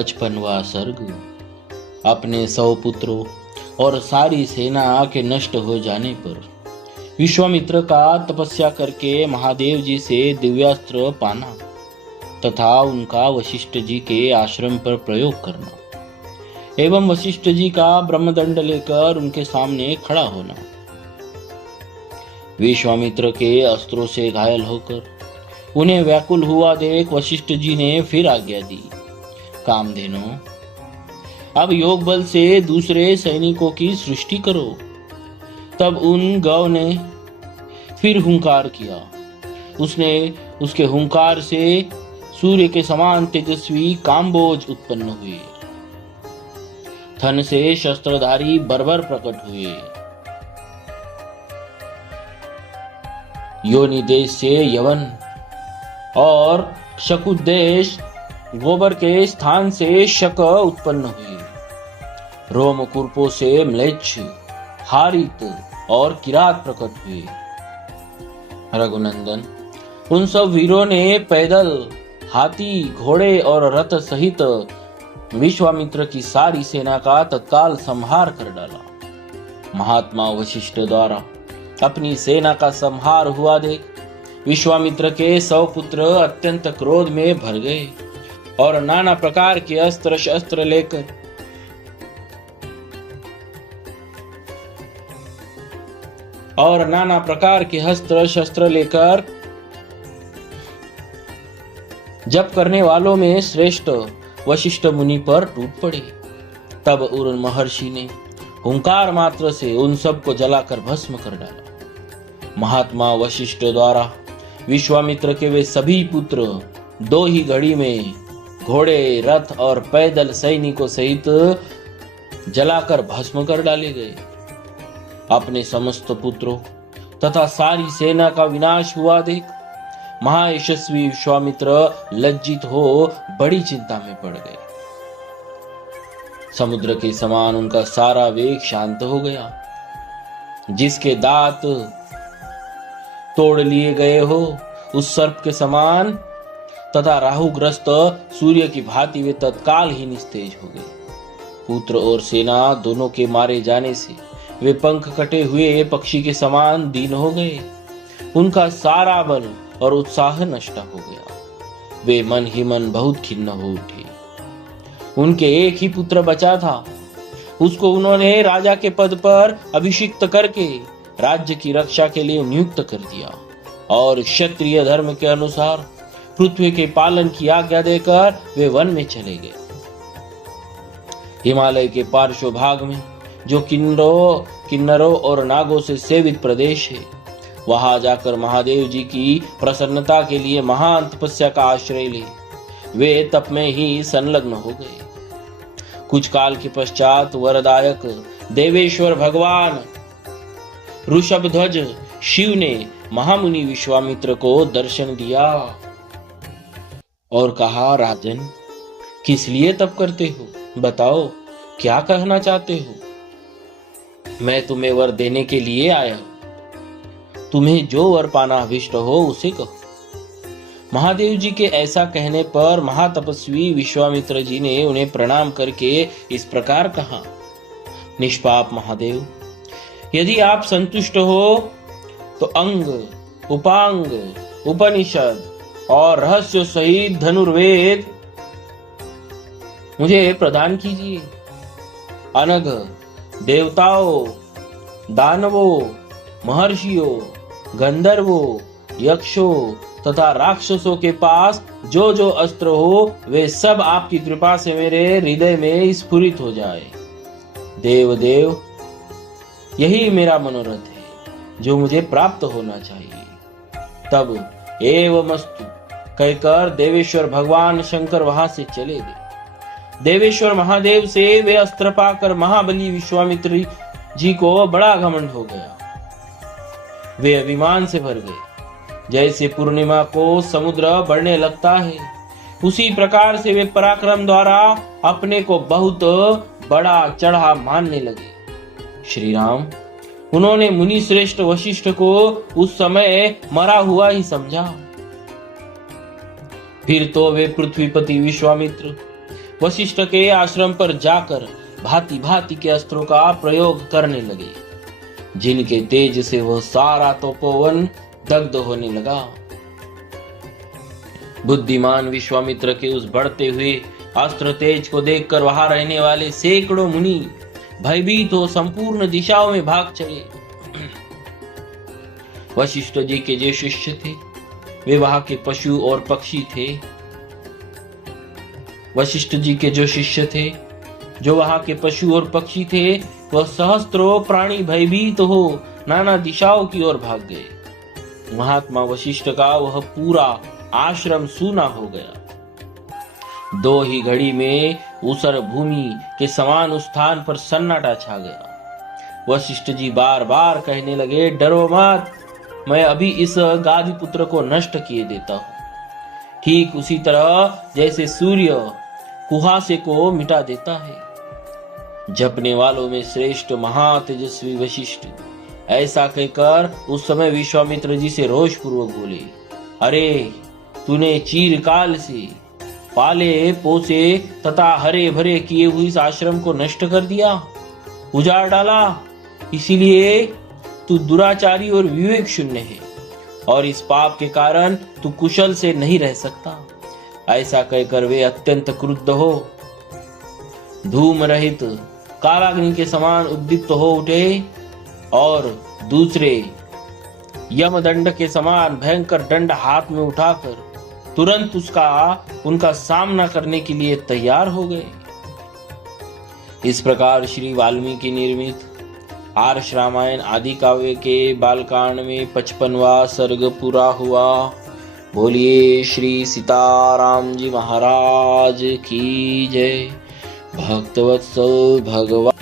55वां सर्ग। अपने 100 पुत्रों और सारी सेना के नष्ट हो जाने पर विश्वामित्र का तपस्या करके महादेव जी से दिव्यास्त्र पाना तथा उनका वशिष्ठ जी के आश्रम पर प्रयोग करना एवं वशिष्ठ जी का ब्रह्मदंड लेकर उनके सामने खड़ा होना। विश्वामित्र के अस्त्रों से घायल होकर उन्हें व्याकुल हुआ देख वशिष्ठ जी ने फिर आज्ञा दी, कामधेनु, अब योग बल से दूसरे सैनिकों की सृष्टि करो। तब उन गौ ने फिर हुंकार किया। उसने उसके हुंकार से सूर्य के समान तेजस्वी काम्बोज उत्पन्न हुए। थन से शस्त्रधारी बर्बर प्रकट हुए। योनि देश से यवन और शकुत देश गोबर के स्थान से शक उत्पन्न हुए। रोमकूर्पों से म्लेच्छ, हारित और किरात प्रकट हुए। रघुनंदन, उन सब वीरों ने पैदल, हाथी, घोड़े और रथ सहित विश्वामित्र की सारी सेना का तत्काल संहार कर डाला। महात्मा वशिष्ठ द्वारा अपनी सेना का संहार हुआ देख विश्वामित्र के 100 पुत्र अत्यंत क्रोध में भर गए और नाना प्रकार के अस्त्र शस्त्र लेकर जप करने वालों में श्रेष्ठ वशिष्ठ मुनि पर टूट पड़े। तब उन महर्षि ने हुंकार मात्र से उन सब को जलाकर भस्म कर डाला। महात्मा वशिष्ठ द्वारा विश्वामित्र के वे सभी पुत्र 2 ही घड़ी में घोड़े, रथ और पैदल सैनिकों सहित जलाकर भस्म कर डाले गए। अपने समस्त पुत्रों तथा सारी सेना का विनाश हुआ देख महायशस्वी विश्वामित्र लज्जित हो बड़ी चिंता में पड़ गए। समुद्र के समान उनका सारा वेग शांत हो गया। जिसके दांत तोड़ लिए गए हो उस सर्प के समान तथा राहुग्रस्त सूर्य की भांति वे तत्काल ही निस्तेज हो गए। पुत्र और सेना दोनों के मारे जाने से वे पंख कटे हुए पक्षी के समान दीन हो गए। उनका सारा बल और उत्साह नष्ट हो गया। वे मन ही मन बहुत खिन्न हो उठे। उनके एक ही पुत्र बचा था। उसको उन्होंने राजा के पद पर अभिषिक्त करके राज्य की रक्षा के लिए नियुक्त कर दिया और क्षत्रिय धर्म के अनुसार पृथ्वी के पालन की आज्ञा देकर वे वन में चले गए। हिमालय के पार्श्व भाग में जो किन्नरों और नागों से सेवित प्रदेश है, वहां जाकर महादेव जी की प्रसन्नता के लिए महान तपस्या का आश्रय ले वे तप में ही संलग्न हो गए। कुछ काल के पश्चात वरदायक देवेश्वर भगवान ऋषभध्वज शिव ने महामुनि विश्वामित्र को दर्शन दिया और कहा, राजन, किस लिए तप करते हो? बताओ, क्या कहना चाहते हो? मैं तुम्हें वर देने के लिए आया हूं। तुम्हें जो वर पाना अभिष्ट हो उसे कहो। महादेव जी के ऐसा कहने पर महातपस्वी विश्वामित्र जी ने उन्हें प्रणाम करके इस प्रकार कहा, निष्पाप महादेव, यदि आप संतुष्ट हो तो अंग, उपांग, उपनिषद और रहस्य सहित धनुर्वेद मुझे प्रदान कीजिए। अनघ देवताओं, दानवों, महर्षियों, गंधर्वों, यक्षों तथा राक्षसों के पास जो जो अस्त्र हो वे सब आपकी कृपा से मेरे हृदय में स्फुरित हो जाए। देव देव, यही मेरा मनोरथ है जो मुझे प्राप्त होना चाहिए। तब एवमस्तु कहकर देवेश्वर भगवान शंकर वहां से चले गए। देवेश्वर महादेव से वे अस्त्र पाकर महाबली विश्वामित्र जी को बड़ा घमंड हो गया। वे अभिमान से भर गए। जैसे पूर्णिमा को समुद्र बढ़ने लगता है, उसी प्रकार से वे पराक्रम द्वारा अपने को बहुत बड़ा चढ़ा मानने लगे। श्री राम, उन्होंने मुनि श्रेष्ठ वशिष्ठ को उस समय मरा हुआ ही समझा। फिर तो वे पृथ्वीपति विश्वामित्र वशिष्ठ के आश्रम पर जाकर भांति भांति के अस्त्रों का प्रयोग करने लगे, जिनके तेज से वह सारा तपोवन दग्ध होने लगा। बुद्धिमान विश्वामित्र के उस बढ़ते हुए अस्त्र तेज को देखकर वहां रहने वाले सैकड़ों मुनि भयभीत हो संपूर्ण दिशाओं में भाग चले। वशिष्ठ जी के जो शिष्य थे वे वहां के पशु और पक्षी थे। वशिष्ठ जी के जो शिष्य थे जो वहां के पशु और पक्षी थे, वह सहस्त्रों प्राणी भयभीत हो नाना दिशाओं की ओर भाग गए। महात्मा वशिष्ठ का वह पूरा आश्रम सूना हो गया। दो ही घड़ी में ऊसर भूमि के समान उस स्थान पर सन्नाटा छा गया। वशिष्ठ जी बार बार कहने लगे, डरो मत, मैं अभी इस गादी पुत्र को नष्ट किए देता हूं, ठीक उसी तरह जैसे सूर्य कुहासे को मिटा देता है। जपने वालों में श्रेष्ठ महातेजस्वी वशिष्ठ ऐसा कहकर उस समय विश्वामित्र जी से रोषपूर्वक बोले, अरे तूने चीरकाल से पाले पोसे तथा हरे भरे किए हुए इस आश्रम को नष्ट कर दिया, उजाड़ डाला, इसीलिए तू दुराचारी और विवेक शून्य है और इस पाप के कारण तू कुशल से नहीं रह सकता। ऐसा कहकर वे अत्यंत क्रुद्ध हो धूम रहित कालाग्नि के समान उद्दीप्त हो उठे और दूसरे यमदंड के समान भयंकर दंड हाथ में उठाकर तुरंत उनका सामना करने के लिए तैयार हो गए। इस प्रकार श्री वाल्मीकि निर्मित आर्ष रामायण आदि काव्य के बालकांड में 55वां सर्ग पूरा हुआ। बोलिए श्री सीताराम जी महाराज की जय। भक्तवत्सल भगवान